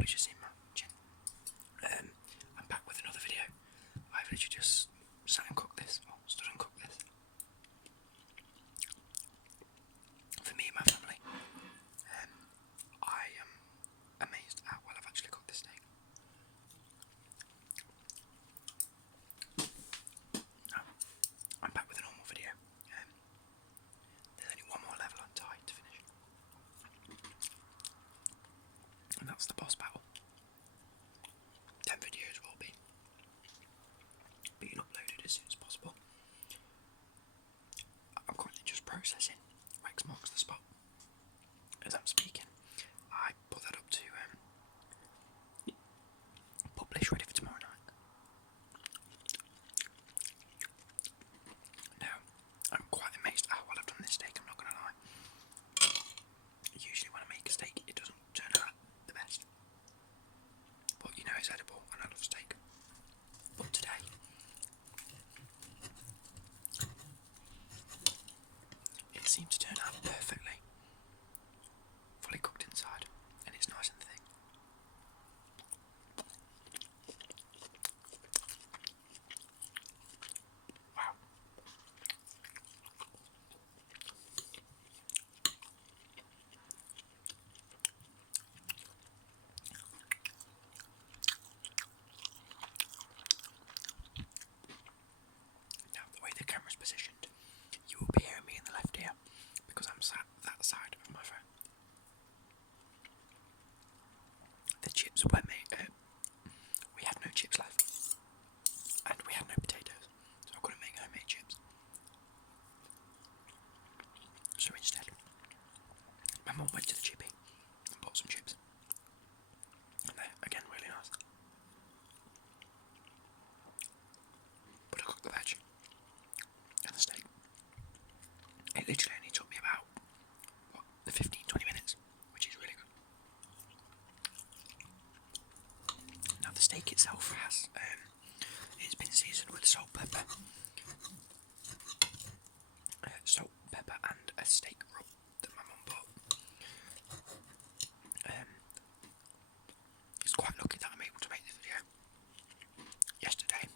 probably just seen my chin. I'm back with another video. I've literally just sat and cooked this, or stood and cooked this. For me and my family. I am amazed at how well I've actually cooked this steak. Now, I'm back with a normal video. There's only one more level on Thai to finish. And that's the boss battle. 10 videos will be being uploaded as soon as possible. I'm currently just processing Rex Marks the Spot as I'm speaking. I put that up to publish ready for tomorrow night. Now, I'm quite amazed at how well I've done this steak, I'm not going to lie. Usually when I make a steak it doesn't turn out the best. But you know it's edible and I love steak. But today, it seemed to turn out perfectly. Fully cooked inside, and it's nice and thick. Wow. Now, the way the camera's positioned, you will be hearing me in the left ear because I'm sat that side of my phone. The chips were made. We had no chips left, and we had no potatoes, so I couldn't make homemade chips. So instead, my mum went to the chippy and bought some chips, and they're again really nice. But I cooked the veg and the steak. It literally only took me about 15-20 minutes, which is really good. Now the steak itself has it's been seasoned with salt, pepper, and a steak rub that my mum bought. It's quite lucky that I'm able to make this video yesterday.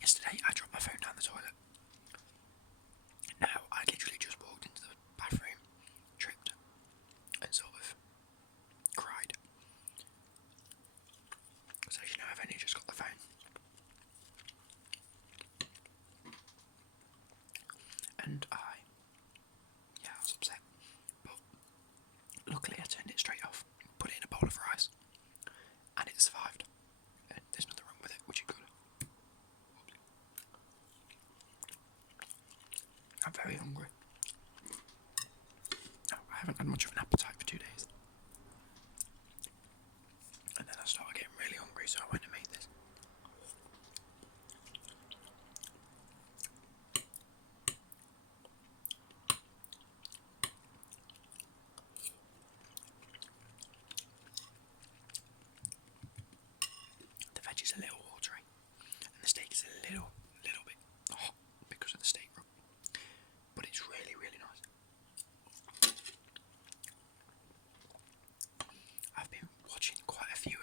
Yesterday I dropped my phone down the toilet. Now I literally just walked into the bathroom, tripped, and sort of cried. So as you know, I've only just got the phone. And I was upset. But luckily I turned it straight off, put it in a bowl of rice, and it survived. And there's nothing wrong with it, which is good. I'm very hungry. No, I haven't had much of an appetite for 2 days. And then I started getting really hungry, so I went and made this. The veg is a little watery, and the steak is a little bit hot because of the steak rub. But it's really, really nice. I've been watching quite a few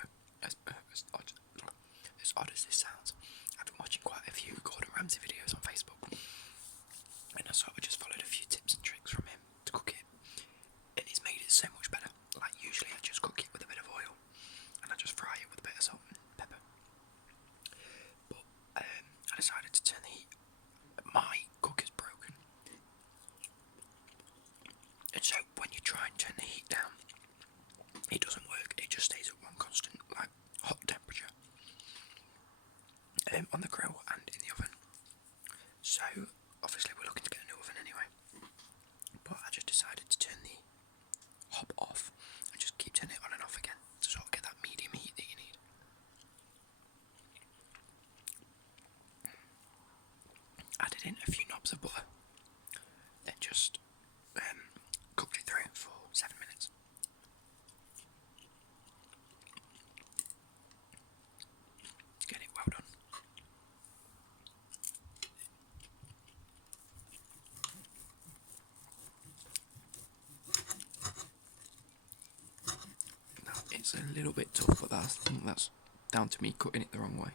a little bit tough, but that's down to me cutting it the wrong way.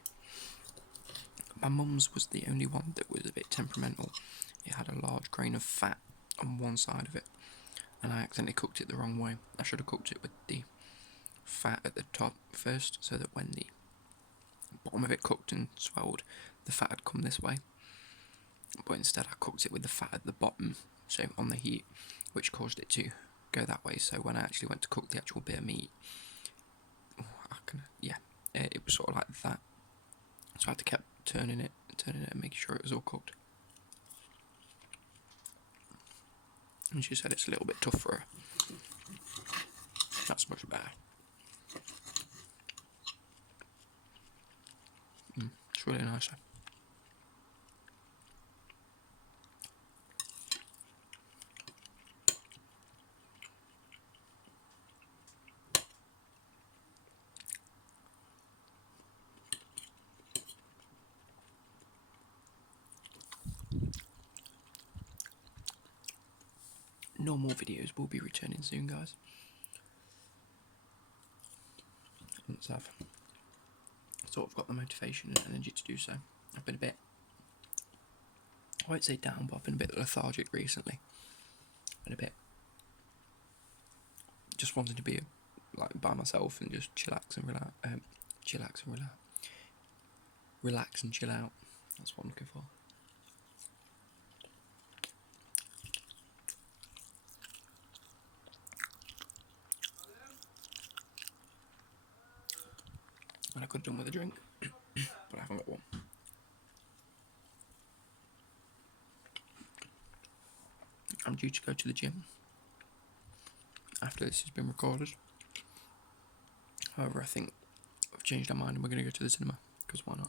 My mum's was the only one that was a bit temperamental. It had a large grain of fat on one side of it, and I accidentally cooked it the wrong way. I should have cooked it with the fat at the top first, so that when the bottom of it cooked and swelled, the fat had come this way. But instead I cooked it with the fat at the bottom, so on the heat, which caused it to go that way. So when I actually went to cook the actual bit of meat, it was sort of like that. So I had to keep turning it and making sure it was all cooked. And she said it's a little bit tough for her. That's much better. It's really nice. No more videos will be returning soon, guys. Once I've sort of got the motivation and energy to do so. I've been a bit, I won't say down, but I've been a bit lethargic recently. Been a bit just wanting to be like by myself and just chillax and relax. Relax and chill out. That's what I'm looking for. And I could have done with a drink, but I haven't got one. I'm due to go to the gym after this has been recorded. However, I think I've changed our mind and we're going to go to the cinema, because why not?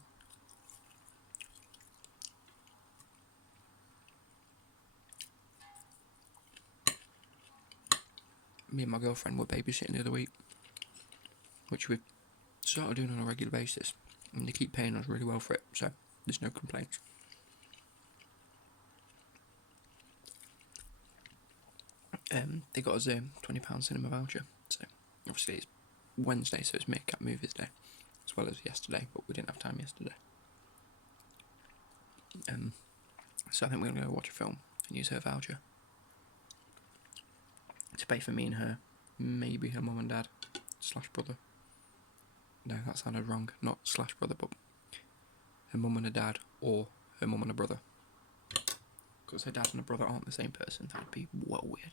Me and my girlfriend were babysitting the other week, which we've started doing on a regular basis, and they keep paying us really well for it, so there's no complaints. They got us a £20 cinema voucher, so obviously it's Wednesday, so it's Make Up Movies Day, as well as yesterday, but we didn't have time yesterday. So I think we're going to go watch a film and use her voucher to pay for me and her, maybe her mum and dad, / brother. No, that sounded wrong, not / brother, but her mum and her dad, or her mum and her brother. Because her dad and her brother aren't the same person, that would be well weird.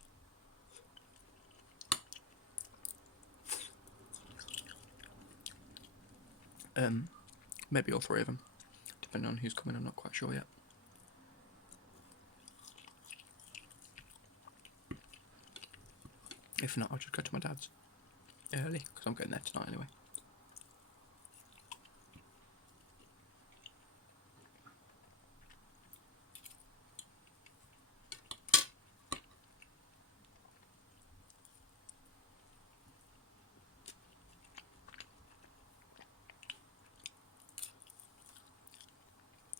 Maybe all three of them, depending on who's coming. I'm not quite sure yet. If not, I'll just go to my dad's early, because I'm going there tonight anyway.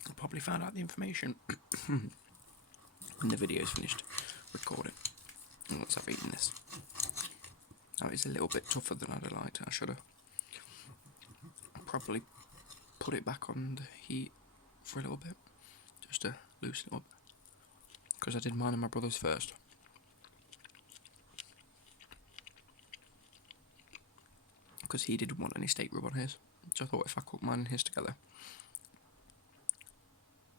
I'll probably find out the information when the video's finished recording, and once I've eaten this. Now it's a little bit tougher than I'd have liked. I should have probably put it back on the heat for a little bit, just to loosen it up, because I did mine and my brother's first. Because he didn't want any steak rub on his, so I thought if I cooked mine and his together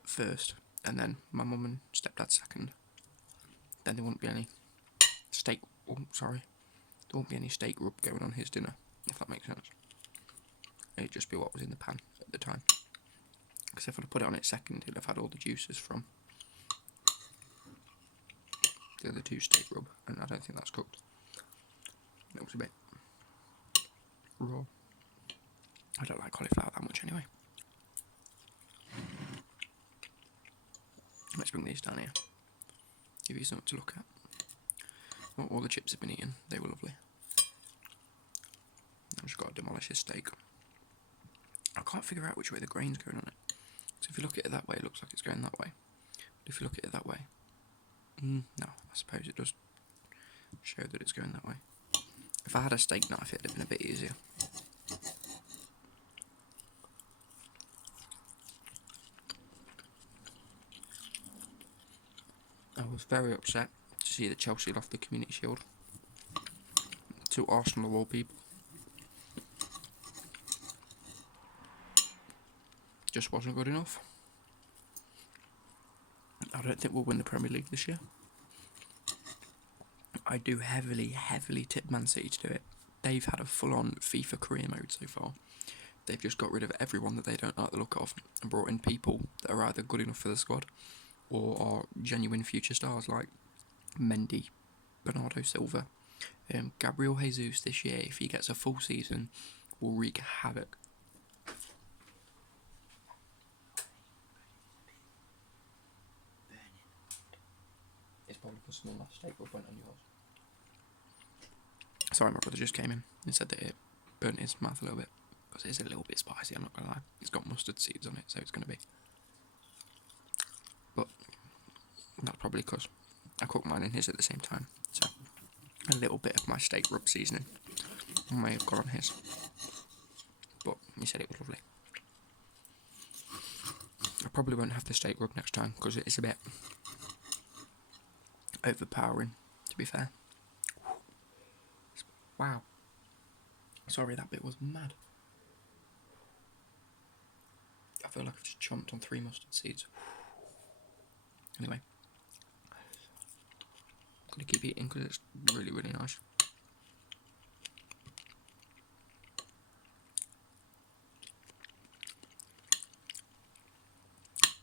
first, and then my mum and stepdad second, then there wouldn't be any steak. Oh, sorry. There won't be any steak rub going on his dinner, if that makes sense. It'd just be what was in the pan at the time. Because if I'd put it on it second, it'd have had all the juices from the other two steak rub, and I don't think that's cooked. It was a bit raw. I don't like cauliflower that much anyway. Let's bring these down here. Give you something to look at. Well, all the chips have been eaten. They were lovely. I've just got to demolish this steak. I can't figure out which way the grain's going on it. So if you look at it that way, it looks like it's going that way. But if you look at it that way, no, I suppose it does show that it's going that way. If I had a steak knife, it'd have been a bit easier. I was very upset to see that Chelsea lost the Community Shield to Arsenal of all people. Just wasn't good enough. I don't think we'll win the Premier League this year. I do heavily tip Man City to do it. They've had a full-on FIFA career mode so far. They've just got rid of everyone that they don't like the look of and brought in people that are either good enough for the squad or are genuine future stars like Mendy, Bernardo Silva, Gabriel Jesus this year, if he gets a full season, will wreak havoc. It's probably because someone last steak went on yours. Sorry, my brother just came in and said that it burnt his mouth a little bit because it is a little bit spicy, I'm not going to lie. It's got mustard seeds on it, so it's going to be. But that's probably because I cooked mine and his at the same time, so a little bit of my steak rub seasoning may have got on his, but he said it was lovely. I probably won't have the steak rub next time because it is a bit overpowering, to be fair. Wow. Sorry, that bit was mad. I feel like I've just chomped on 3 mustard seeds. Anyway. I'm going to keep eating because it's really, really nice.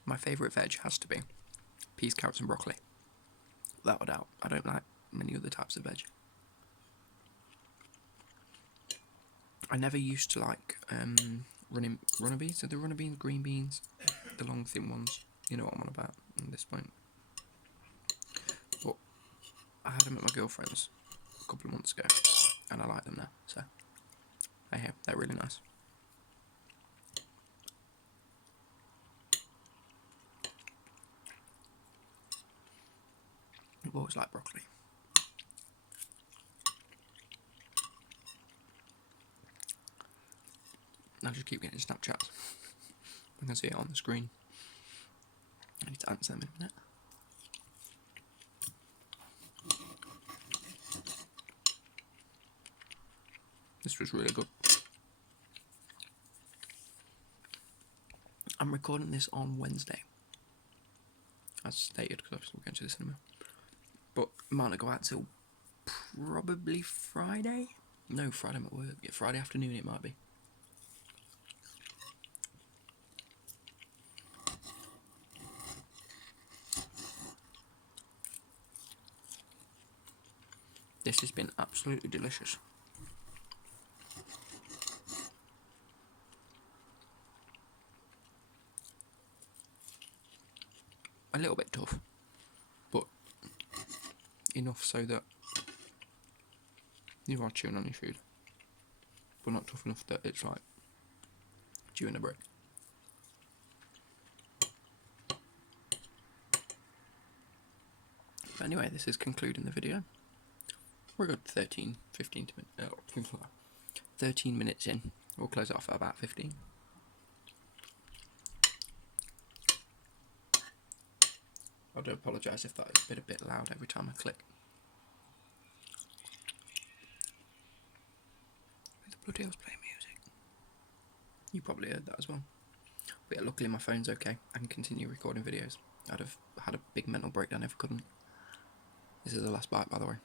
My favourite veg has to be peas, carrots and broccoli. Without a doubt. I don't like many other types of veg. I never used to like runner beans. Are the runner beans green beans? The long thin ones. You know what I'm on about at this point. But I had them at my girlfriend's a couple of months ago and I like them now. So they're really nice. I've always liked broccoli. I just keep getting Snapchats. I can see it on the screen. I need to answer them in a minute. This was really good. I'm recording this on Wednesday, as stated, because obviously we're going to the cinema. But it might not go out till probably Friday. No, Friday might work. Yeah, Friday afternoon it might be. This has been absolutely delicious. A little bit tough, but enough so that you are chewing on your food, but not tough enough that it's like chewing a brick. But anyway, this is concluding the video. We're a good 13 minutes in. We'll close it off at about 15. I do apologise if that is a bit loud every time I click. Who the bloody hell's playing music? You probably heard that as well. But yeah, luckily my phone's okay. I can continue recording videos. I'd have had a big mental breakdown if I couldn't. This is the last bite, by the way.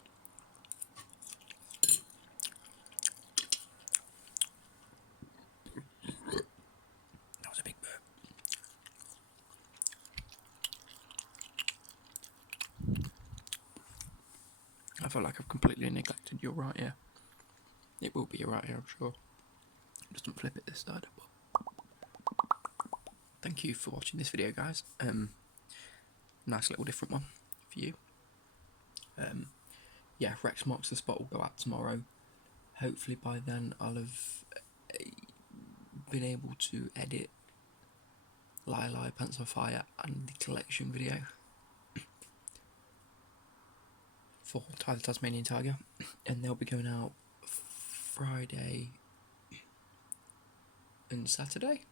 That was a big burp. I feel like I've completely neglected your right ear. It will be your right ear, I'm sure. Just don't flip it this side. Thank you for watching this video, guys. Nice little different one for you. Yeah, Rex Marks the Spot will go out tomorrow. Hopefully by then I'll have been able to edit Lie Pants on Fire and the collection video for Tyler Tasmanian Tiger, and they'll be going out Friday and Saturday,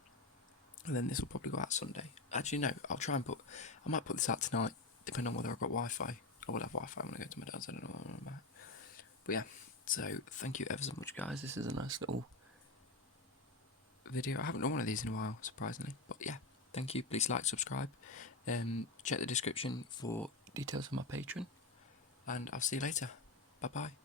and then this will probably go out Sunday. Actually, no, I might put this out tonight, depending on whether I've got Wi-Fi. I will have Wi-Fi when I go to my dad's. I don't know what I'm about. But yeah, so thank you ever so much, guys. This is a nice little video. I haven't done one of these in a while, surprisingly. But yeah, thank you. Please like, subscribe. Check the description for details on my Patreon. And I'll see you later. Bye bye.